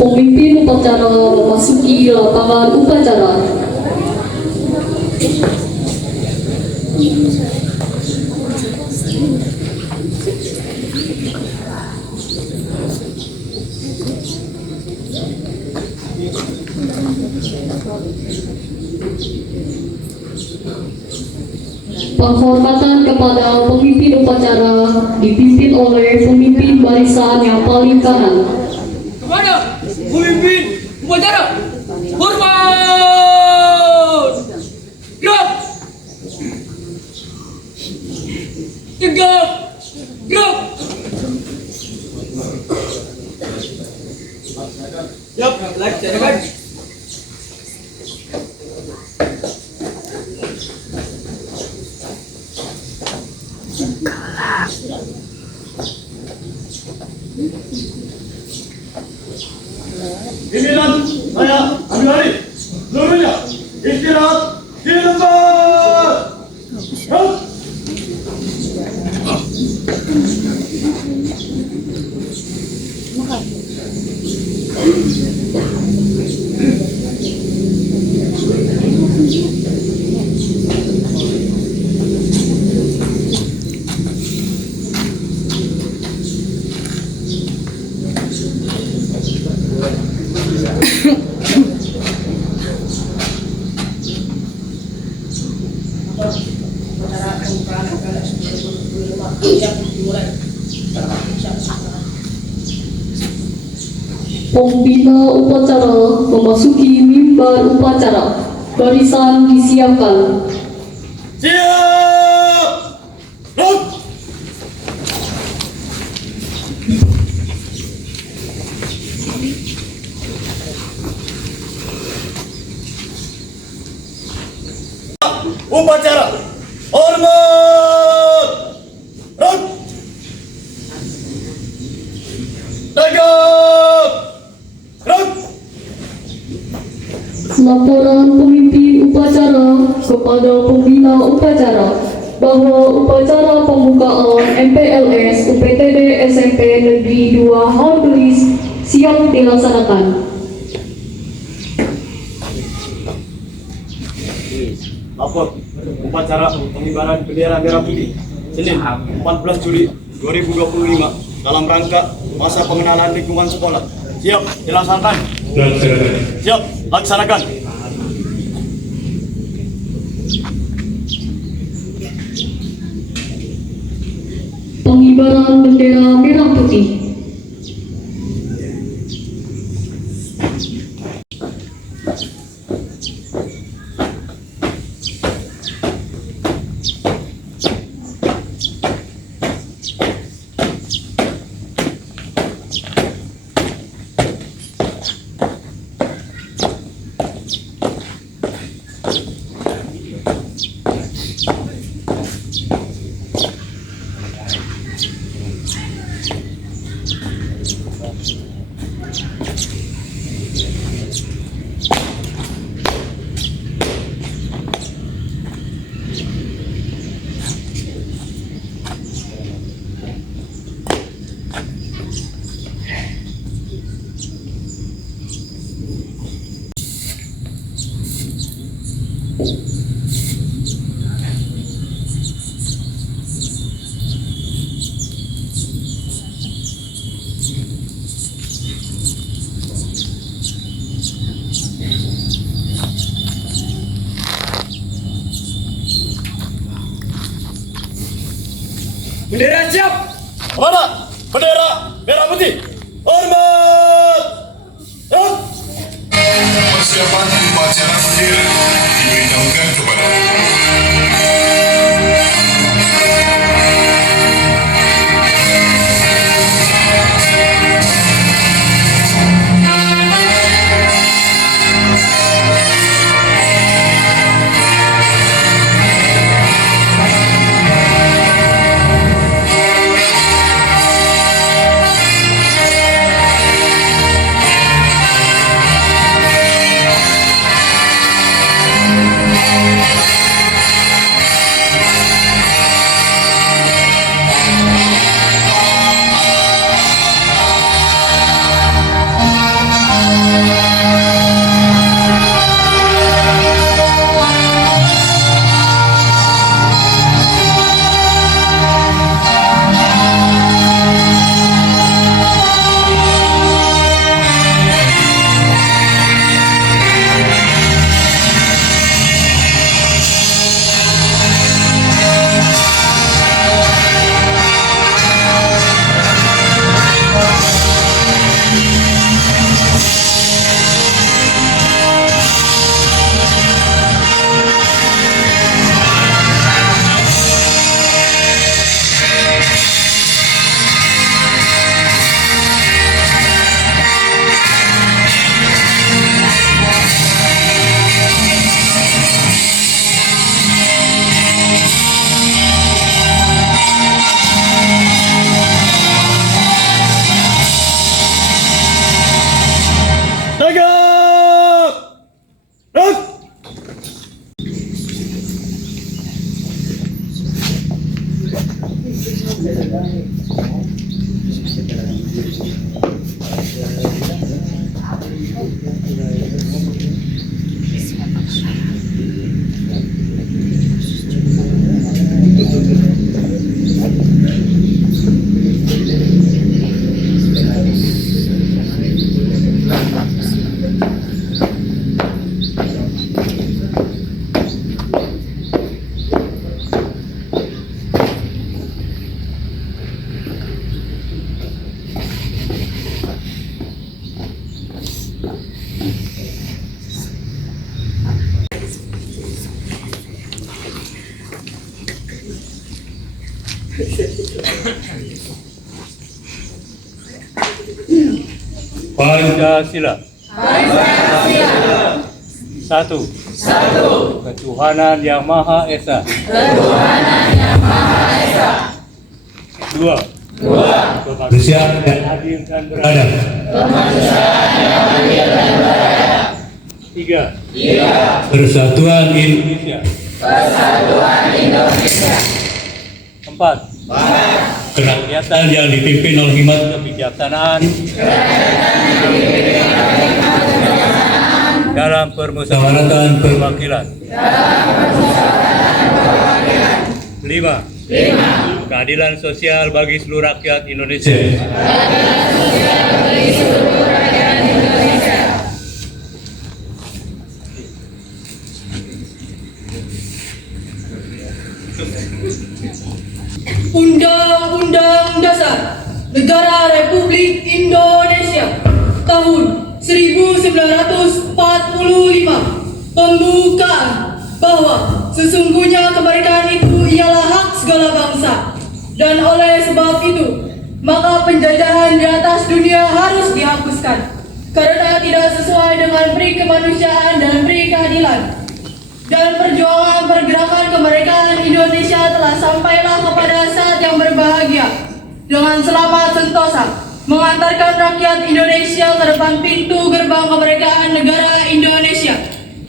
Pemimpin upacara memasuki lapangan upacara. Penghormatan kepada pemimpin upacara dipimpin oleh pemimpin barisan yang paling kanan. Kepada pemimpin upacara, hormat! Gerak! Tegak! Gerak! Siap, laksanakan. Pimpinan saya ambil alih. Seluruhnya istirahat di tempat. Pembina upacara memasuki mimbar upacara. Barisan disiapkan. Siap. Rut. Upacara. Hormat. Rut. Tegak. Rut. Laporan pemimpin upacara kepada pembina upacara bahwa upacara pembukaan MPLS UPTD SMP Negeri 2 Hargelis siap dilaksanakan. Lapor upacara pengibaran bendera merah putih Senin 14 Juli 2025 dalam rangka masa pengenalan lingkungan sekolah. Siap dilaksanakan. Siap laksanakan. Pengibaran bendera merah putih. Bendera siap. Mana bendera merah putih? Hormat. Rut. Persiapan upacara bendera diberitahukan kepada Pancasila. Satu. Ketuhanan Yang Maha Esa. Dua. Kemanusiaan yang adil dan beradab. Tiga. Persatuan Indonesia. Empat. Kerakyatan yang dipimpin oleh hikmat kebijaksanaan dalam permusyawaratan perwakilan. Lima. Keadilan sosial bagi seluruh rakyat Indonesia. Undang-Undang Dasar Negara Republik Indonesia tahun 1945 pembukaan bahwa sesungguhnya kemerdekaan itu ialah hak segala bangsa, dan oleh sebab itu maka penjajahan di atas dunia harus dihapuskan karena tidak sesuai dengan peri kemanusiaan dan peri keadilan. Dan perjuangan pergerakan kemerdekaan Indonesia telah sampailah kepada saat yang berbahagia dengan selamat sentosa mengantarkan rakyat Indonesia ke depan pintu gerbang kemerdekaan negara Indonesia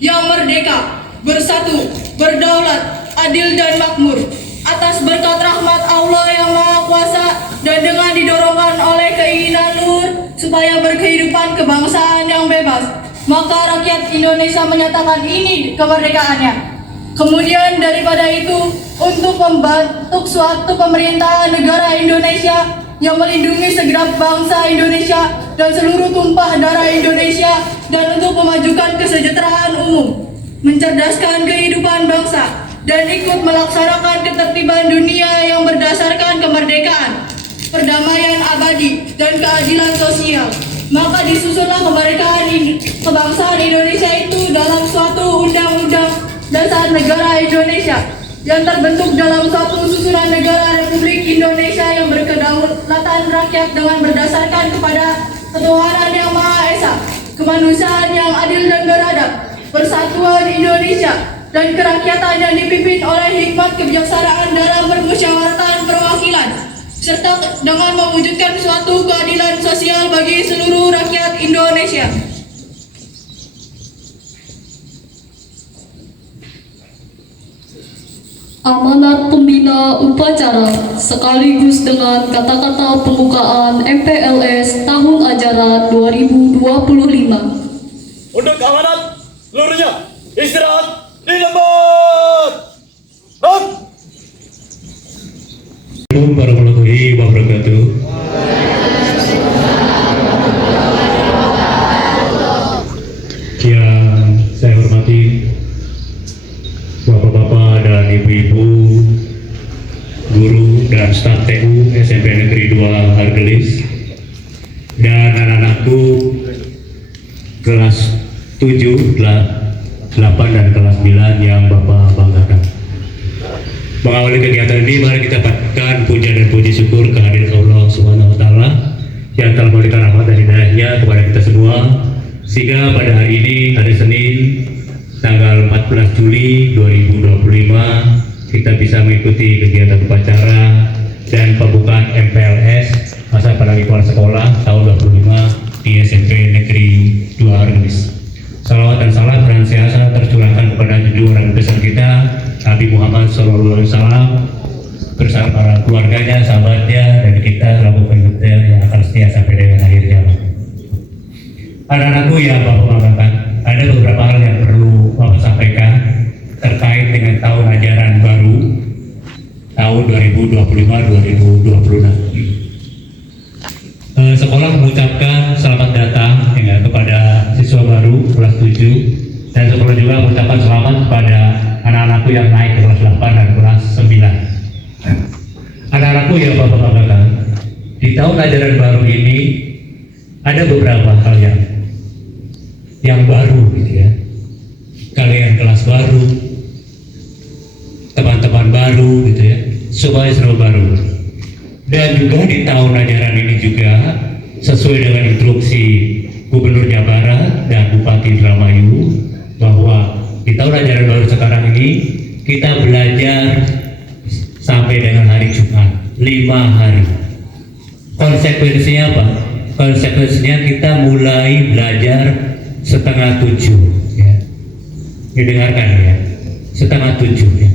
yang merdeka, bersatu, berdaulat, adil dan makmur atas berkat rahmat Allah yang Maha Kuasa dan dengan didorongkan oleh keinginan luhur supaya berkehidupan kebangsaan yang bebas. Maka rakyat Indonesia menyatakan ini kemerdekaannya. Kemudian daripada itu, untuk membentuk suatu pemerintahan negara Indonesia yang melindungi segenap bangsa Indonesia dan seluruh tumpah darah Indonesia, dan untuk memajukan kesejahteraan umum, mencerdaskan kehidupan bangsa, dan ikut melaksanakan ketertiban dunia yang berdasarkan kemerdekaan, perdamaian abadi, dan keadilan sosial. Maka disusunlah kemerdekaan kebangsaan Indonesia itu dalam suatu undang-undang dasar negara Indonesia yang terbentuk dalam suatu susunan negara Republik Indonesia yang berkedaulatan rakyat dengan berdasarkan kepada ketuhanan yang Maha Esa, kemanusiaan yang adil dan beradab, persatuan Indonesia, dan kerakyatan yang dipimpin oleh hikmat kebijaksanaan dalam permusyawaratan perwakilan, serta dengan mewujudkan suatu keadilan sosial bagi seluruh rakyat Indonesia. Amanat pembina upacara sekaligus dengan kata-kata pembukaan MPLS tahun ajaran 2025. Untuk amanat seluruhnya istirahat di tempat. Assalamualaikum warahmatullahi wabarakatuh. Yang saya hormati Bapak-bapak dan Ibu-ibu, guru dan staf TU SMP Negeri 2 Hargelis, dan anak-anakku kelas 7, 8, dan kelas 9 yang Bapak banggakan. Mengawali kegiatan ini, mari kita panjatkan puja dan puji syukur kehadirat Allah Subhanahu wa Ta'ala yang telah memberikan rahmat dan hidayahnya kepada kita semua, sehingga pada hari ini, hari Senin, tanggal 14 Juli 2025, kita bisa mengikuti kegiatan upacara dan pembukaan MPLS masa pendaftaran kepala sekolah tahun 2025 di SMP Negeri 2 Hargelis. Salawat dan salam senantiasa tercurahkan kepada junjungan besar kita Nabi Muhammad SAW, bersama para keluarganya, sahabatnya, dan kita selaku pengikutnya yang akan setia sampai dengan akhir zaman. Anak-anakku yang Bapak banggakan, ada beberapa hal yang perlu Bapak sampaikan terkait dengan tahun ajaran baru tahun 2025-2026. Sekolah mengucapkan selamat datang ya, kepada siswa baru kelas 7, dan sekolah juga mengucapkan selamat kepada anak-anakku yang naik ke kelas 8 dan kelas 9. Anak-anakku yang Bapak banggakan, di tahun ajaran baru ini ada beberapa hal yang baru gitu ya. Kalian kelas baru, teman-teman baru gitu ya, semuanya serba baru. Dan juga di tahun ajaran ini juga sesuai dengan instruksi Gubernur Jawa Barat dan Bupati Indramayu bahwa di tahun ajaran baru sekarang ini kita belajar sampai dengan hari Jumat 5 hari. Konsekuensinya apa? Konsekuensinya kita mulai belajar setengah 7 ya. Didengarkan ya, setengah 7 ya.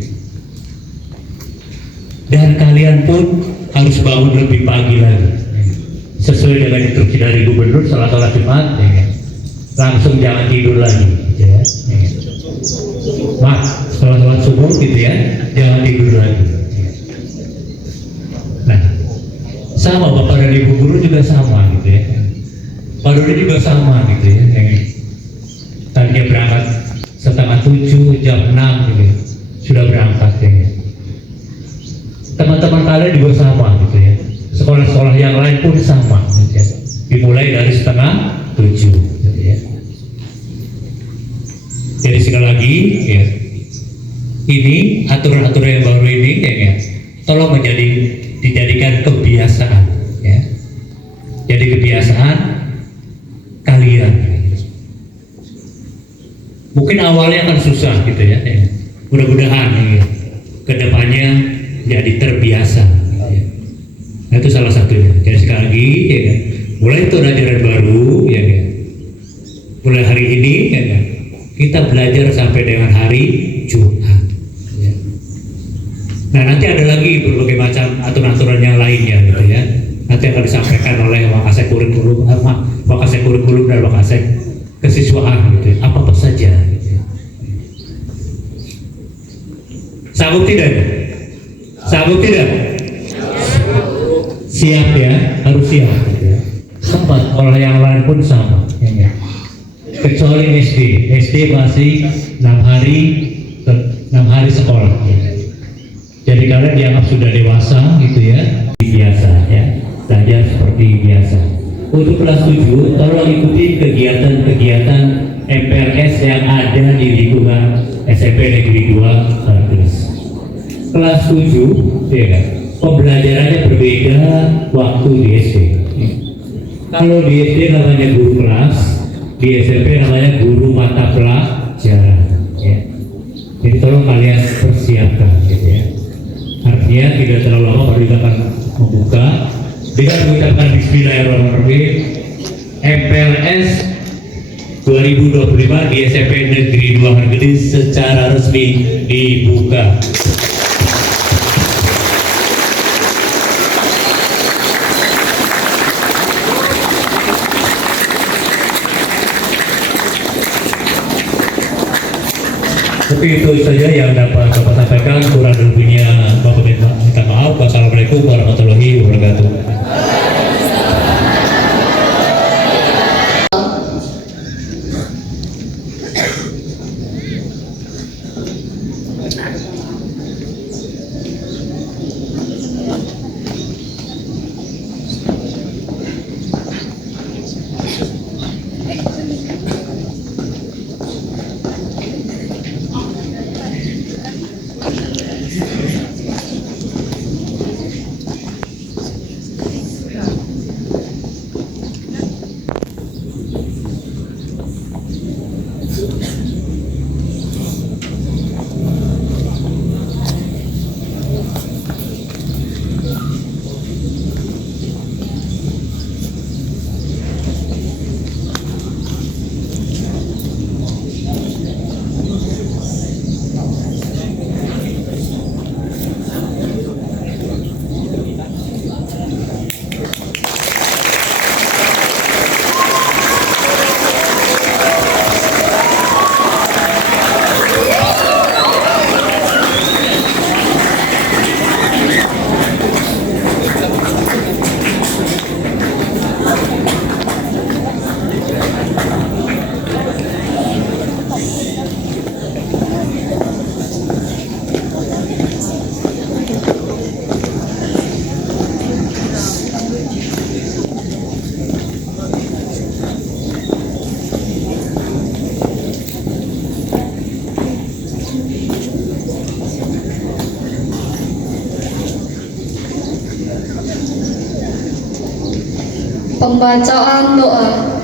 Dan kalian pun harus bangun lebih pagi lagi sesuai dengan instruksi dari gubernur. Setelah sholat Jumat ya, langsung jangan tidur lagi ya. Setelah sholat subuh gitu ya, jangan tidur lagi. Nah, sama Bapak dan Ibu guru juga sama gitu ya. Pak Dodi juga sama gitu ya. Tadinya berangkat setengah 7, jam 6 gitu ya, sudah berangkat ya. Teman-teman kalian juga sama gitu ya. Sekolah-sekolah yang lain pun sama gitu ya. Dimulai dari setengah 7 gitu ya. Jadi sekali lagi ya, ini aturan-aturan yang baru ini ya, tolong dijadikan kebiasaan ya. Jadi kebiasaan kalian. Mungkin awalnya akan susah gitu ya. Mudah-mudahan ya, kedepannya jadi terbiasa gitu ya. Nah, itu salah satunya. Jadi sekali lagi ya, mulai tahun ajaran baru ya, mulai hari ini ya, kita belajar sampai dengan hari Jumat ya. Nah, nanti ada lagi berbagai macam aturan-aturan yang lainnya gitu ya. Nanti akan disampaikan oleh Wakasek Kurikulum, Wakasek Kurikulum dan Wakasek Kesiswaan gitu ya. Apa saja gitu ya. Sanggup tidak? Sanggup tidak? Siap ya, harus siap gitu ya. Sempat sekolah yang lain pun sama ya. Kecuali SD masih 6 hari sekolah ya. Jadi kalian dianggap sudah dewasa gitu ya. Biasa ya, belajar seperti biasa. Untuk kelas 7, tolong ikuti kegiatan-kegiatan MPLS yang ada di lingkungan SMP Negeri 2 Hargelis. Kelas 7 ya kan, pembelajarannya berbeda waktu di SD. Kalau di SD namanya guru kelas, di SMP namanya guru mata pelajaran ya. Jadi tolong kalian persiapkan gitu ya. Artinya tidak terlalu lama baru kita akan membuka dengan mengucapkan Bismillahirrahmanirrahim. MPLS 2025 di SMP Negeri 2 Hargelis secara resmi dibuka. Tapi itu saja yang dapat Bapak sampaikan. Kurang lebihnya Bapak minta maaf. Wassalamualaikum warahmatullahi wabarakatuh. Pembacaan doa.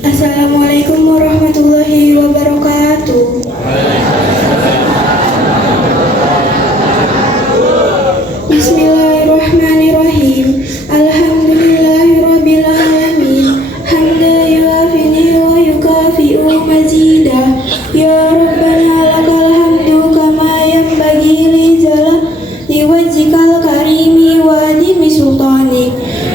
Assalamualaikum warahmatullahi wabarakatuh. Bismillahirrahmanirrahim. Alhamdulillahirabbil alamin. Hamdan yuafini wa yukafi'u mazidah. Ya Rabbana lakal hamdu kama yanbaghi li jalali wajhikal karimi wa adimi sultanik.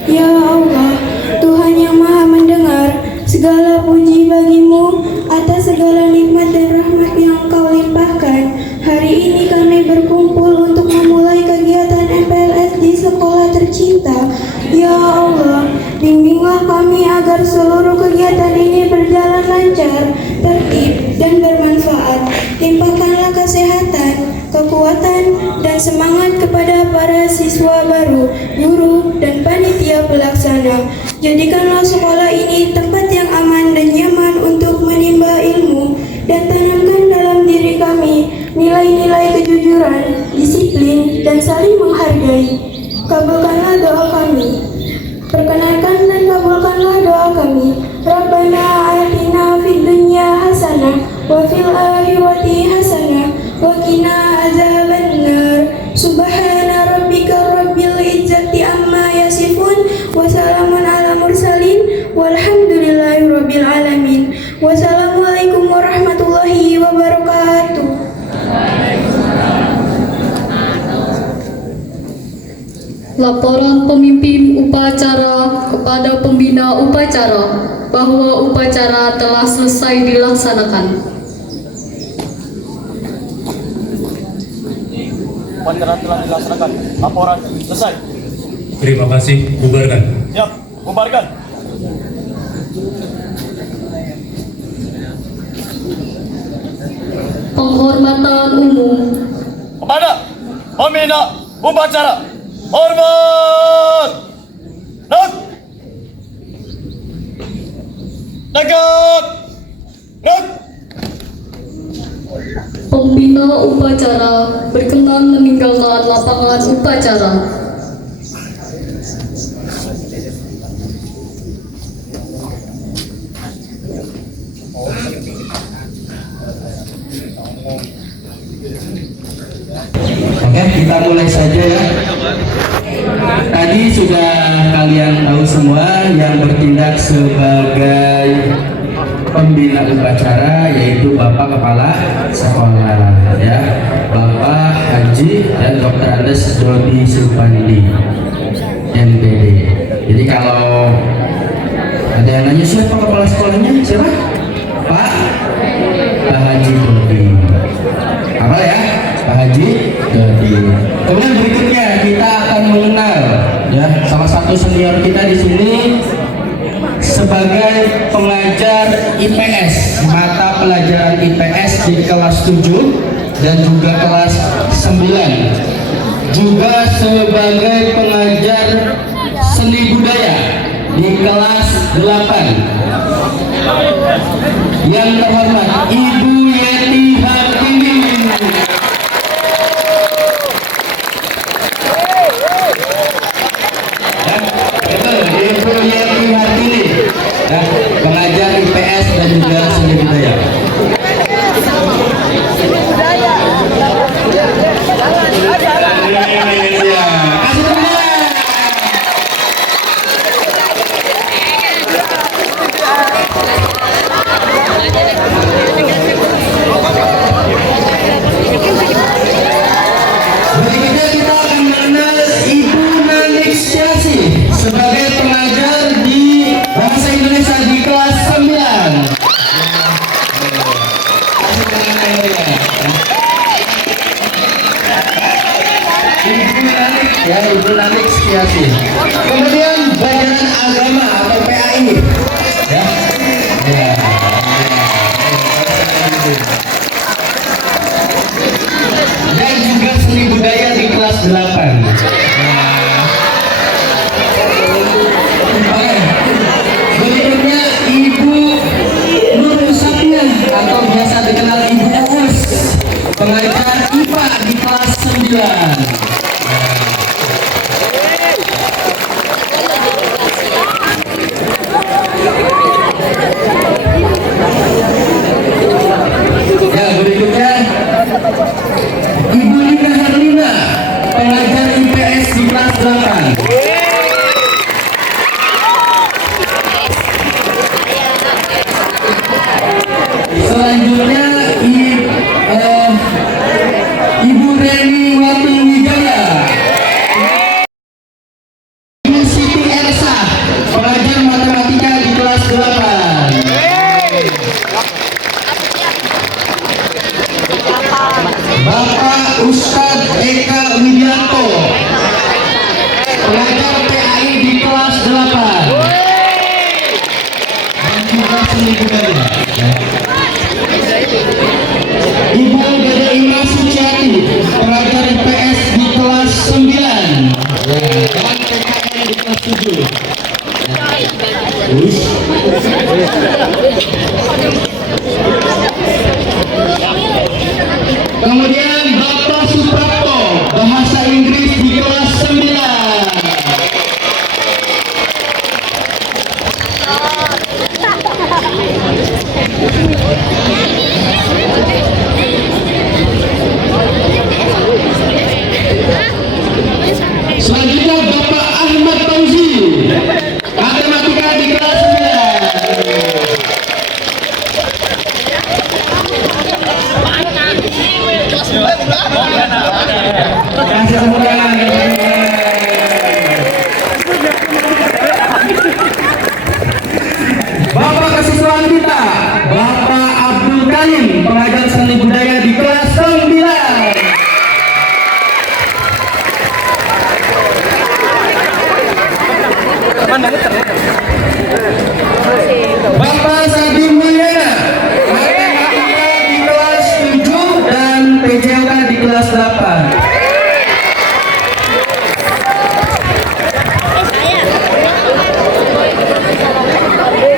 Ya Allah, Tuhan yang Maha mendengar, segala puji bagimu atas segala nikmat dan rahmat yang Engkau limpahkan. Hari ini kami berkumpul untuk memulai kegiatan MPLS di sekolah tercinta. Ya Allah, bimbinglah kami agar seluruh kegiatan ini berjalan lancar, tertib, dan bermanfaat. Limpahkanlah kesehatan, kekuatan, dan semangat kepada para siswa baru, guru, dan panitia pelaksana. Jadikanlah sekolah ini tempat yang aman dan nyaman untuk menimba ilmu, dan tanamkan dalam diri kami nilai-nilai kejujuran, disiplin, dan saling menghargai. Kabulkanlah doa kami. Perkenankan dan kabulkanlah doa kami. Rabbana atina fid dunya hasanah wa fil akhirati hasanah wa qina azabannar. Subhana rabbika rabbil izzati amma yasifun wa salamun ala mursalin walhamdulillahi rabbil alamin. Wassalamualaikum warahmatullahi wabarakatuh. Laporan pemimpin upacara kepada pembina upacara bahwa upacara telah selesai dilaksanakan. Upacara telah dilaksanakan. Laporan selesai. Terima kasih, bubarkan. Siap, bubarkan. Penghormatan umum. Kepada pembina upacara, hormat. Tegak. Pembina upacara berkenan meninggalkan lapangan upacara. Oke, kita mulai saja ya. Tadi sudah kalian tahu semua yang bertindak sebagai pembina upacara yaitu Bapak Kepala Sekolah ya, Bapak Haji dan Dr. Andes Dodi Supandi MPD. Jadi kalau ada yang nanya siapa kepala sekolahnya, siapa? Pak Haji Dodi. Apa ya? Pak Haji Dodi. Kemudian berikutnya kita akan mengenal ya salah satu senior kita di sini sebagai pengajar IPS, mata pelajaran IPS di kelas 7 dan juga kelas 9. Juga sebagai pengajar seni budaya di kelas 8. Yang terhormat Ibu Yeti Hartini. Ibu Yeti Hartini, pengajar IPS dan juga seni budaya. Berikutnya kita akan mengenal Ibu Nanik Syasi sebagai pengajar di Bahasa Indonesia di kelas 9. Ibu Nanik Syasi. Kemudian Bagian Agama atau PAI ya. Dan juga seni budaya di kelas 8. Oke. Berikutnya Ibu Nur Usapia atau biasa dikenal Ibu Us, pengajar IPA di kelas 9. pengajar IPS di kelas 8. Selanjutnya Ibu Reni Wati Wijaya, Ibu Siti Elsa, pengajar matematika di kelas 8. Bapak Ustadz Eka Widianto, pengajar PAI di kelas 8. Dan juga seni budaya. Ibu Dede Imam Suciati, pengajar IPS di kelas 9 dan PKN di kelas 7. Kemudian Bapak Suprapto, bahasa Inggris di kelas 9. Selanjutnya Bapak Ahmad Fauzi, matematika di kelas 9. Bapak kesiswaan kita, Bapak Abdul Karim, pengajar seni budaya di kelas 9. Bapak Sadi Mulyana, matematika di kelas 7 dan PJK di kelas 8.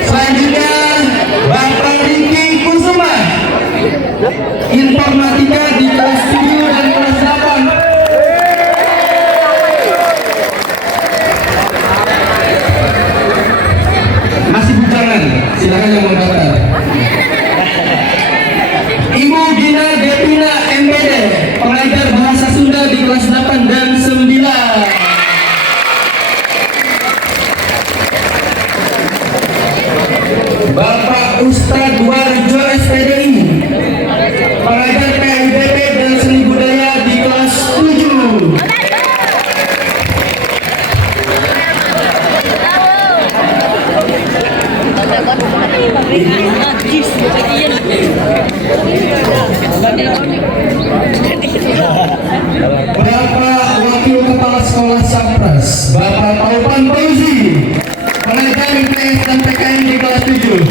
Selanjutnya Bapak Riki Kusuma, informatika di kelas 7 dan kelas 8. Masih bujangan, silakan yang mau daftar. Ibu Dina Devina MPD, pengajar bahasa Sunda di kelas 8 dan 9. Bapak Ustadz Warjo SPDI, pengajar PIBP dan seni budaya di kelas 7. Bapak Wakil Kepala Sekolah Sapras, Bapak Taufan Fauzi, pengajar IPS dan PKN di kelas 7.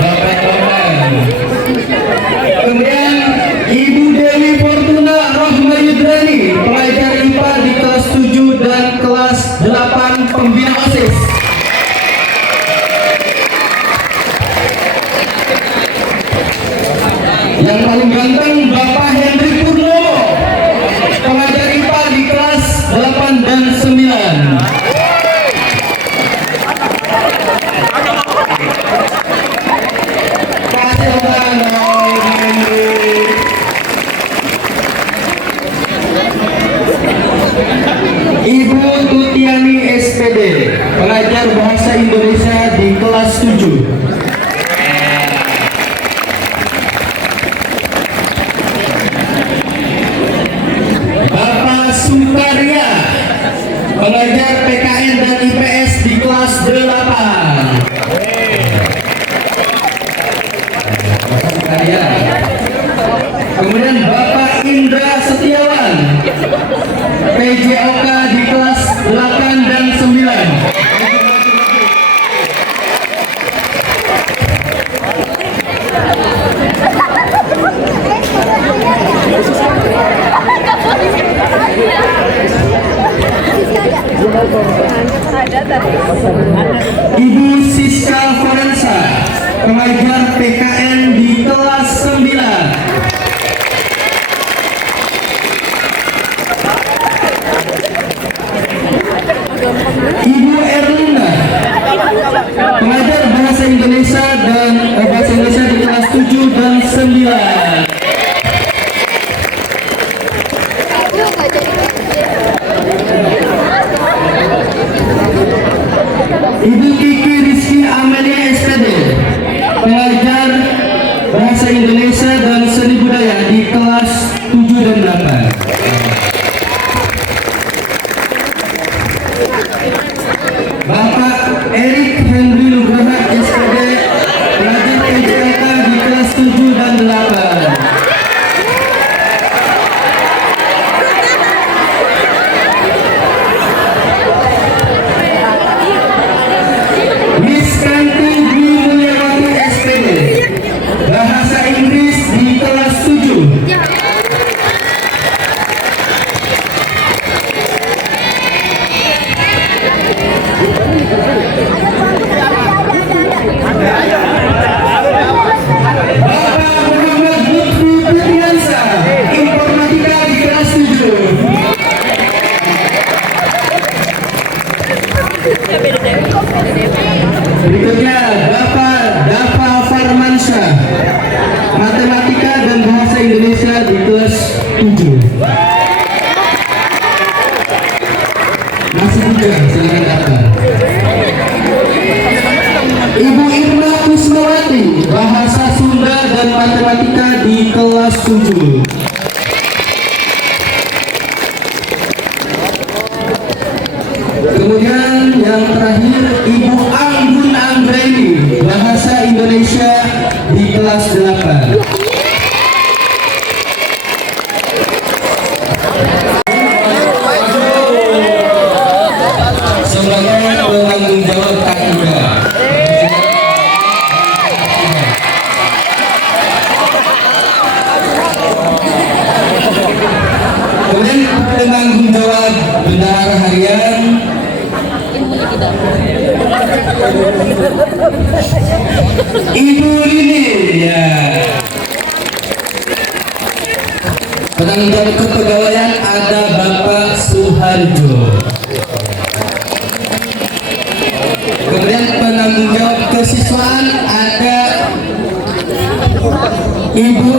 Bapak Taufan. Kemudian Ibu Dewi Fortuna Rohma Yudrani, pengajar IPA di kelas 7 dan kelas 8 pembina OSIS. Yang paling ganteng Bapak Hendrik Purnomo, pengajar IPA di kelas 8 dan 9. Kasih Bapak Hendrik. Ibu Tutiani SPD, pengajar bahasa Indonesia di kelas 7. Bapak Sukarya, pengajar PKN dan IPS di kelas 8. Bapak Sukarya. Kemudian Bapak Indra Setiawan, PJOK di kelas 8 dan 9. Ibu Siska Forensa, pengajar PKN di kelas 9. Ibu Erlina, pengajar bahasa Indonesia dan Kusmawati, Bahasa Sunda dan Matematika di kelas 7. Kemudian yang terakhir Ibu Anggun Anggreni, Bahasa Indonesia di kelas 8. Sebagai penanggung jawab kaidah. Kemudian penanggung jawab bendahara harian Ibu Lini, ya. Penanggung jawab kepegawaian ada Bapak Suharjo. Kemudian penanggung jawab kesiswaan ada Ibu